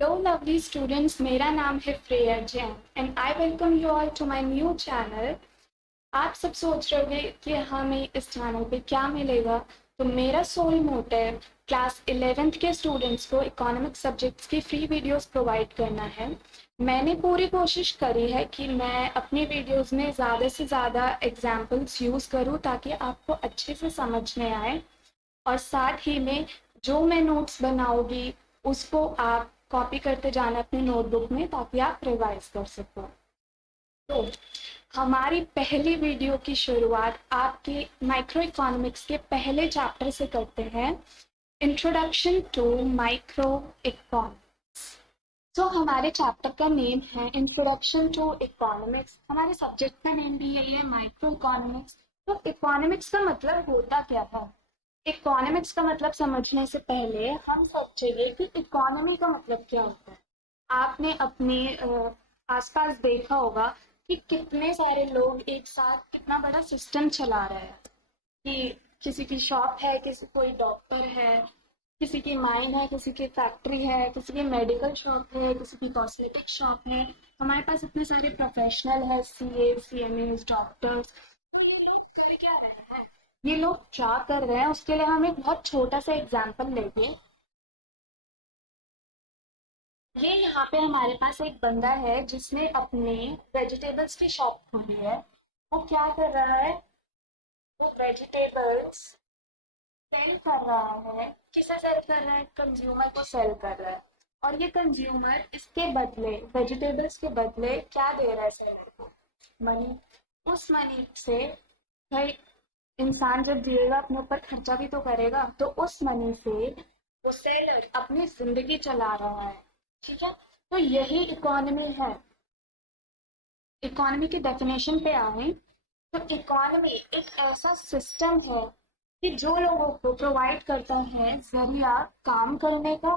Hello lovely students, मेरा नाम है Freya Jain and I welcome you all to my new channel. आप सब सोच रहे होंगे कि हमें इस चैनल पे क्या मिलेगा। तो मेरा सोल मोटिव क्लास 11th के स्टूडेंट्स को इकोनॉमिक सब्जेक्ट्स की फ्री वीडियोस प्रोवाइड करना है। मैंने पूरी कोशिश करी है कि मैं अपनी वीडियोस में ज़्यादा से ज़्यादा एग्जाम्पल्स यूज़ करूँ ताकि आपको अच्छे से समझ में आए, और साथ ही में जो मैं नोट्स बनाऊंगी उसको आप कॉपी करते जाना अपनी नोटबुक में ताकि आप रिवाइज कर सको। तो हमारी पहली वीडियो की शुरुआत आपके माइक्रो इकोनॉमिक्स के पहले चैप्टर से करते हैं, इंट्रोडक्शन टू माइक्रो इकोनॉमिक्स। तो हमारे चैप्टर का नेम है इंट्रोडक्शन टू इकोनॉमिक्स। हमारे सब्जेक्ट का नेम भी यही है, माइक्रो इकोनॉमिक्स। तो इकोनॉमिक्स का मतलब होता क्या है? इकोनॉमिक्स का मतलब समझने से पहले हम समझेंगे कि इकोनॉमी का मतलब क्या होता है। आपने अपने आसपास देखा होगा कि कितने सारे लोग एक साथ कितना बड़ा सिस्टम चला रहे हैं, कि किसी की शॉप है, किसी कोई डॉक्टर है, किसी की माइन है, किसी की फैक्ट्री है, किसी की मेडिकल शॉप है, किसी की कॉस्मेटिक शॉप है। हमारे पास इतने सारे प्रोफेशनल है, सीए, सीएमए, डॉक्टर्स। तो ये लोग कर क्या रहे हैं, ये लोग क्या कर रहे हैं, उसके लिए हम एक बहुत छोटा सा एग्जाम्पल लेंगे। ये यहाँ पे हमारे पास एक बंदा है जिसने अपने वेजिटेबल्स की शॉप खोली है। वो क्या कर रहा है? वो वेजिटेबल्स सेल कर रहा है। किसे सेल कर रहा है? कंज्यूमर को सेल कर रहा है। और ये कंज्यूमर इसके बदले, वेजिटेबल्स के बदले क्या दे रहा है सेलर को? मनी। उस मनी से भाई इंसान जब जिएगा अपने ऊपर खर्चा भी तो करेगा, तो उस मनी से वो सेलर अपनी जिंदगी चला रहा है। ठीक है, तो यही इकोनॉमी है। इकोनॉमी की डेफिनेशन पे आए तो इकोनॉमी एक ऐसा सिस्टम है कि जो लोगों को प्रोवाइड करता है जरिया काम करने का,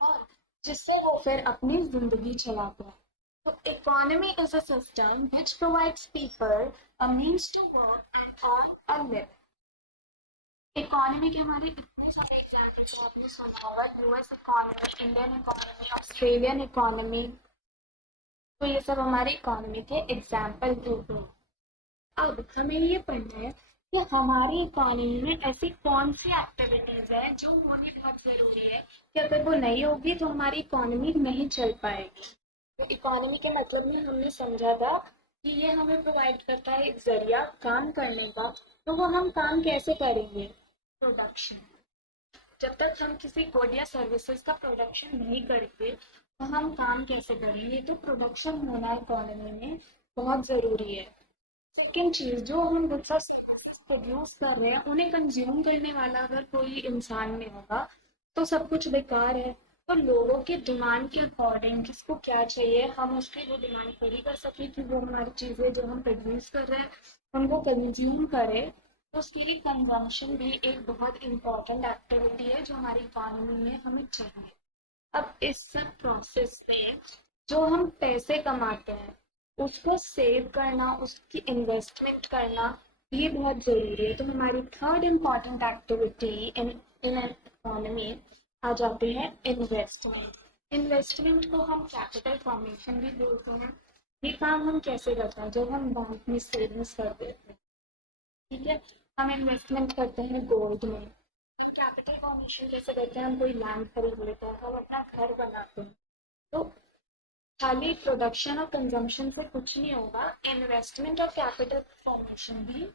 और जिससे वो फिर अपनी जिंदगी चलाते हैं। तो economy is a system which provides people a means to work and earn a living। Economy के हमारे इतने सारे एग्जाम्पल्स आपने सुना होगा, US economy, Indian economy, Australian economy. तो ये सब हमारी इकोनॉमी के एग्जाम्पल हुए। अब हमें ये पढ़ना है कि हमारी इकोनॉमी में ऐसी कौन सी एक्टिविटीज है जो होनी बहुत जरूरी है, कि अगर वो नहीं होगी तो हमारी इकोनॉमी नहीं चल पाएगी। तो इकोनॉमी के मतलब में हमने समझा था कि ये हमें प्रोवाइड करता है एक जरिया काम करने का। तो वो हम काम कैसे करेंगे? प्रोडक्शन। जब तक हम किसी गुड या सर्विसेज का प्रोडक्शन नहीं करेंगे तो हम काम कैसे करेंगे? तो प्रोडक्शन होना इकोनॉमी में बहुत ज़रूरी है। सेकेंड चीज़, जो हम गुड्स और सर्विसेज प्रोड्यूस कर रहे हैं उन्हें कंज्यूम करने वाला अगर कोई इंसान नहीं होगा तो सब कुछ बेकार है। तो लोगों की डिमांड के अकॉर्डिंग किसको क्या चाहिए, हम उसकी वो डिमांड पूरी कर सकें कि वो हमारी चीज़ें जो हम प्रोड्यूस कर रहे हैं उनको कंज्यूम करें। तो उसके लिए कंजम्पशन भी एक बहुत इम्पॉर्टेंट एक्टिविटी है जो हमारी इकोनॉमी में हमें चाहिए। अब इस सब प्रोसेस में जो हम पैसे कमाते हैं उसको सेव करना, उसकी इन्वेस्टमेंट करना, ये बहुत ज़रूरी है। तो हमारी third important activity in in economy आ जाती है इन्वेस्टमेंट। इन्वेस्टमेंट को हम कैपिटल फॉर्मेशन भी बोलते हैं। ये काम हम कैसे करते हैं? जब हम बैंक में सेविंग्स कर देते हैं, ठीक है, हम इन्वेस्टमेंट करते हैं गोल्ड में। कैपिटल फॉर्मेशन कैसे करते हैं? हम कोई लैंड खरीद लेते हैं, हम अपना घर बनाते हैं। तो खाली प्रोडक्शन और कंजम्पशन से कुछ नहीं होगा, इन्वेस्टमेंट और कैपिटल फॉर्मेशन भी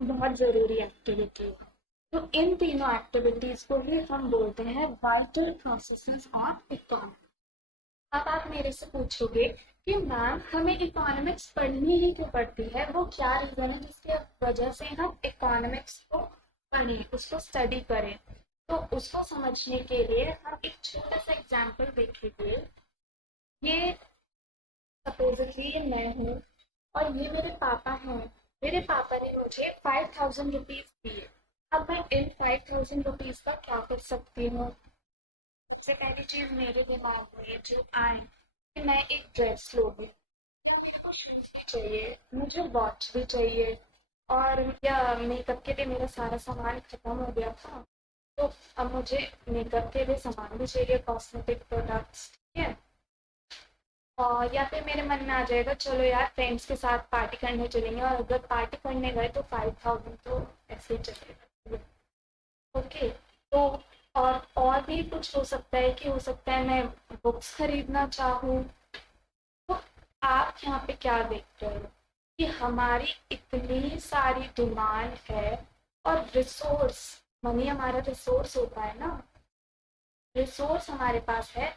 बहुत ज़रूरी एक्टिविटी है। तो इन तीनों एक्टिविटीज को ही हम बोलते हैं वाइटल प्रोसेसेस ऑफ इकोनॉमी। अब आप मेरे से पूछोगे कि मैम हमें इकोनॉमिक्स पढ़नी ही क्यों पड़ती है, वो क्या रीज़न है जिसकी वजह से हम इकोनॉमिक्स को पढ़ें, उसको स्टडी करें? तो उसको समझने के लिए हम एक छोटा सा एग्जाम्पल देखेंगे। ये सपोजिटली ये मैं हूँ और ये मेरे पापा हैं। मेरे पापा ने मुझे 5000 रुपीज दिए। अब मैं इन 5000 रुपीज का क्या कर सकती हूँ? सबसे पहली चीज मेरे दिमाग में जो आए कि मैं एक ड्रेस लूंगी, या मेरे को शूज भी चाहिए, मुझे वॉच भी चाहिए, और या मेकअप के लिए मेरा सारा सामान खत्म हो गया था, तो अब मुझे मेकअप के लिए सामान भी चाहिए, कॉस्मेटिक प्रोडक्ट्स, ठीक है। और या फिर मेरे मन में आ जाएगा चलो यार फ्रेंड्स के साथ पार्टी करने चलेंगे, और अगर पार्टी करने गए तो 5000 तो ऐसे ही चलेगा। ओके। तो और भी कुछ हो सकता है, कि हो सकता है मैं बुक्स खरीदना चाहूँ। तो आप यहाँ पे क्या देख रहे हो कि हमारी इतनी सारी डिमांड है, और रिसोर्स, मनी हमारा रिसोर्स होता है ना, रिसोर्स हमारे पास है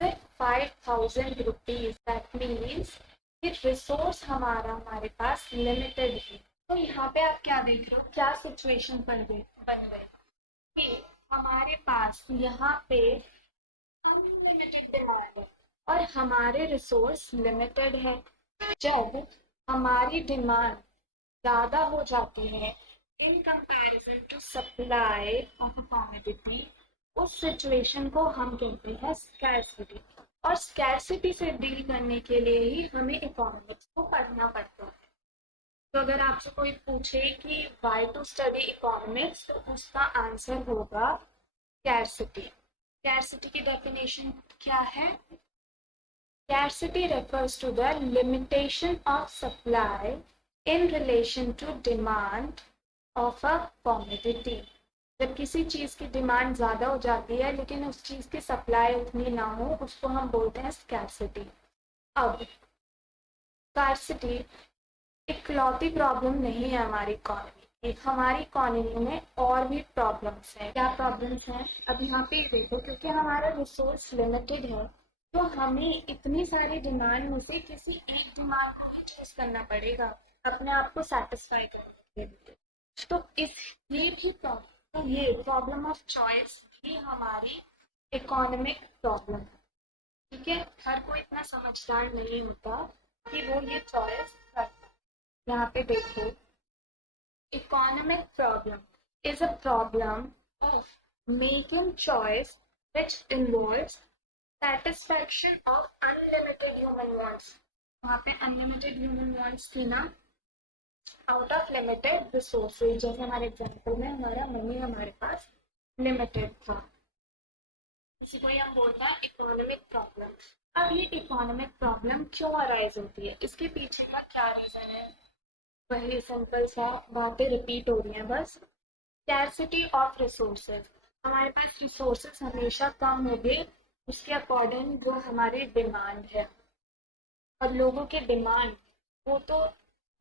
सिर्फ 5000 रुपीज। दैट मीन्स कि रिसोर्स हमारे पास लिमिटेड है। तो यहाँ पे आप क्या देख रहे हो, क्या सिचुएशन बन गई कि हमारे पास यहाँ पे अनलिमिटेड डिमांड है और हमारे रिसोर्स लिमिटेड है। जब हमारी डिमांड ज़्यादा हो जाती है in comparison to supply of a commodity, उस सिचुएशन को हम कहते हैं स्कैरसिटी। और स्कैरसिटी से डील करने के लिए ही हमें इकोनॉमिक्स को पढ़ना पड़ता है। तो अगर आपसे कोई पूछे कि वाई टू स्टडी इकोनॉमिक्स, तो उसका आंसर होगा स्कैरसिटी। स्कैरसिटी की डेफिनेशन क्या है? Scarcity refers to the limitation of supply in relation to demand of a commodity। जब किसी चीज की डिमांड ज्यादा हो जाती है लेकिन उस चीज की सप्लाई उतनी ना हो, उसको हम बोलते हैं स्कैरसिटी। अब स्कैरसिटी इकलौती प्रॉब्लम नहीं है हमारी इकोनॉमी। हमारी इकोनॉमी में और भी प्रॉब्लम्स हैं। क्या प्रॉब्लम्स हैं? अब यहाँ पे देखो, क्योंकि हमारा रिसोर्स लिमिटेड है तो हमें इतनी सारी डिमांड में से किसी एक डिमांड को ही चूज करना पड़ेगा अपने आप को सेटिस्फाई करने के लिए। तो इस ये प्रॉब्लम ऑफ चॉइस भी हमारी इकोनॉमिक प्रॉब्लम है। ठीक है, हर कोई इतना समझदार नहीं होता कि वो ये चॉइस कर। यहाँ पे देखो, economic problem is a problem of making choice which involves satisfaction of unlimited human wants। वहाँ पे unlimited human wants थी ना, out of limited resources। जैसे हमारे एग्जाम्पल में हमारा मनी हमारे पास लिमिटेड था, इसी को ही हम बोलते हैं इकोनॉमिक प्रॉब्लम। अब ये इकोनॉमिक प्रॉब्लम क्यों अराइज होती है, इसके पीछे का क्या रीजन है? वही सिंपल सा बातें रिपीट हो रही हैं बस। स्कैरसिटी ऑफ रिसोर्सेज, हमारे पास रिसोर्सेज हमेशा कम होंगे उसके अकॉर्डिंग जो हमारी डिमांड है। और लोगों की डिमांड वो तो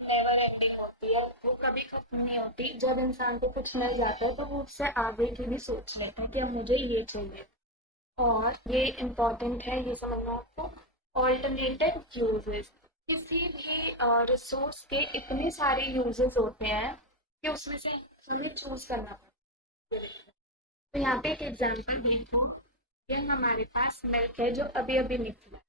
नेवर एंडिंग होती है, वो कभी खत्म नहीं होती। जब इंसान को कुछ मिल जाता है तो वो उससे आगे की भी सोच लेता है कि अब मुझे ये चाहिए। और ये इम्पॉर्टेंट है ये समझना आपको। ऑल्टरनेटिव यूजेस, किसी भी रिसोर्स के इतने सारे यूजेस होते हैं कि उसमें से हमें चूज करना पड़ता है। तो यहाँ पे एक एग्जांपल देखो, ये हमारे पास मिल्क है जो अभी अभी निकला,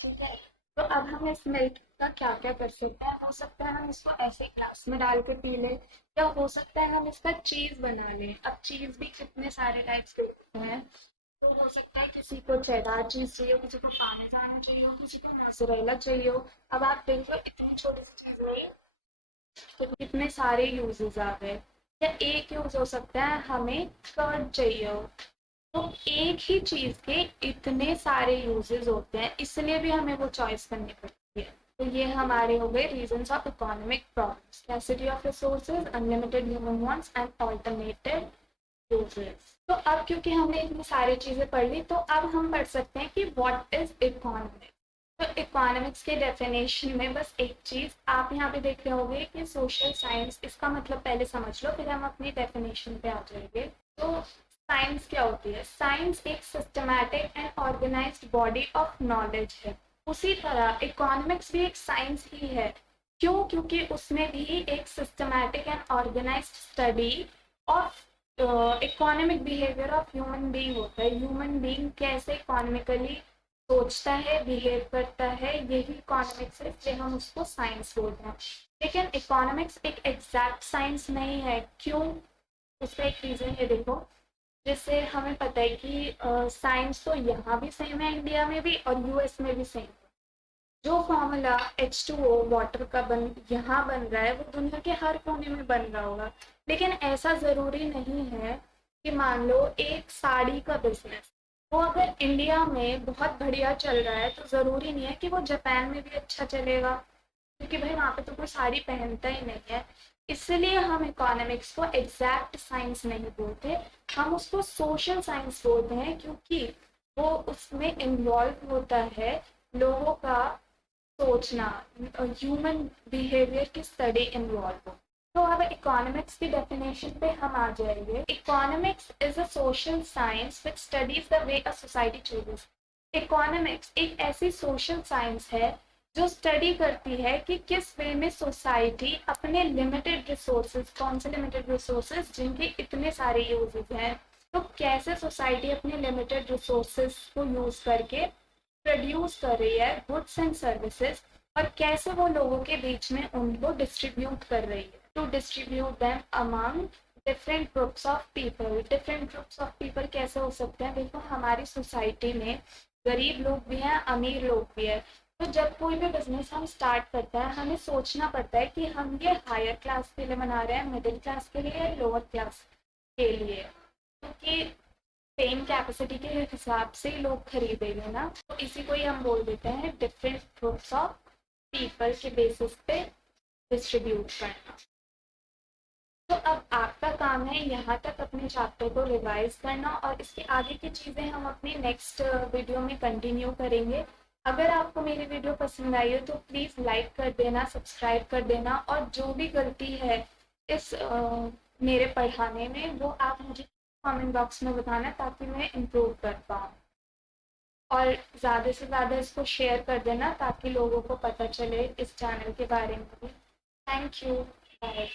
ठीक है। तो अब हम इस मिल्क का क्या क्या कर सकते हैं? हो सकता है हम इसको ऐसे ग्लास में डाल के पी लें, या हो सकता है हम इसका चीज बना लें। अब चीज भी कितने सारे टाइप्स के होते हैं। तो हो सकता है किसी को चेडार चीज चाहिए, किसी को पार्मेजान चाहिए, किसी को मोज़रेला चाहिए। अब आप देखो इतनी छोटी सी चीज में तो कितने सारे यूजेस आ गए। या एक यूज हो सकता है हमें कर्ड चाहिए हो, तो एक ही चीज के इतने सारे यूजेस होते हैं, इसलिए भी हमें वो चॉइस करनी पड़ती है। तो ये हमारे हो गए reasons of economic problems, scarcity of resources, unlimited human wants and alternative uses. तो अब क्योंकि हमने इतनी सारी चीजें पढ़ ली, तो अब हम पढ़ सकते हैं कि व्हाट इज इकोनॉमिक्स। तो इकोनॉमिक्स के डेफिनेशन में बस एक चीज आप यहाँ पे देख रहे होंगे कि सोशल साइंस, इसका मतलब पहले समझ लो फिर हम अपनी डेफिनेशन पे आ जाएंगे। तो साइंस क्या होती है? साइंस एक systematic and organised body of knowledge है। उसी तरह इकोनॉमिक्स भी एक साइंस ही है। क्यों? क्योंकि उसमें भी एक systematic and organised study of economic behaviour of human being होता है। ह्यूमन बीइंग कैसे इकोनॉमिकली सोचता है, बिहेव करता है, यही इकोनॉमिक्स है, इसलिए हम उसको साइंस बोलते हैं। लेकिन इकोनॉमिक्स एक एग्जैक्ट साइंस नहीं है। क्यों? उसका एक रीजन ये देखो, जिससे हमें पता है कि साइंस तो यहाँ भी सेम है इंडिया में भी और यूएस में भी सेम है। जो फॉर्मूला H2O वाटर का यहाँ बन रहा है वो दुनिया के हर कोने में बन रहा होगा। लेकिन ऐसा जरूरी नहीं है कि मान लो एक साड़ी का बिजनेस, वो अगर इंडिया में बहुत बढ़िया चल रहा है तो ज़रूरी नहीं है कि वो जापान में भी अच्छा चलेगा, क्योंकि भाई वहाँ पे तो कोई साड़ी पहनता ही नहीं है। इसलिए हम इकोनॉमिक्स को एग्जैक्ट साइंस नहीं बोलते, हम उसको सोशल साइंस बोलते हैं, क्योंकि वो उसमें इन्वॉल्व होता है लोगों का सोचना, ह्यूमन बिहेवियर की स्टडी इन्वॉल्व हो। तो अब इकोनॉमिक्स की डेफिनेशन पे हम आ जाएंगे। Economics is a social science which studies the way a society changes. Economics एक ऐसी सोशल साइंस है जो स्टडी करती है कि किस वे में सोसाइटी अपने लिमिटेड रिसोर्सेज, कौन से लिमिटेड रिसोर्सेज जिनके इतने सारे यूजेस हैं, तो कैसे सोसाइटी अपने लिमिटेड रिसोर्सेज को यूज करके प्रोड्यूस कर रही है गुड्स एंड सर्विसेज, और कैसे वो लोगों के बीच में उनको डिस्ट्रीब्यूट कर रही है, to distribute them among different groups of people. Different groups of people कैसे हो सकते हैं? देखो, हमारी सोसाइटी में गरीब लोग भी हैं, अमीर लोग भी हैं। तो जब कोई भी बिजनेस हम स्टार्ट करते हैं, हमें सोचना पड़ता है कि हम ये हायर क्लास के लिए बना रहे हैं, मिडिल क्लास के लिए, या लोअर क्लास के लिए, क्योंकि सेम कैपेसिटी के हिसाब से ही लोग खरीदेंगे ना। तो इसी को ही हम बोल देते हैं डिफरेंट ग्रुप्स ऑफ पीपल के बेसिस पे डिस्ट्रीब्यूट करना। तो अब आपका काम है यहाँ तक अपने चैप्टर को रिवाइज करना, और इसके आगे की चीज़ें हम अपने नेक्स्ट वीडियो में कंटिन्यू करेंगे। अगर आपको मेरी वीडियो पसंद आई हो तो प्लीज़ लाइक कर देना, सब्सक्राइब कर देना, और जो भी गलती है इस मेरे पढ़ाने में वो आप मुझे कमेंट बॉक्स में बताना, ताकि मैं इम्प्रूव कर पाऊँ। और ज़्यादा से ज़्यादा इसको शेयर कर देना ताकि लोगों को पता चले इस चैनल के बारे में भी। Thank you. बाय।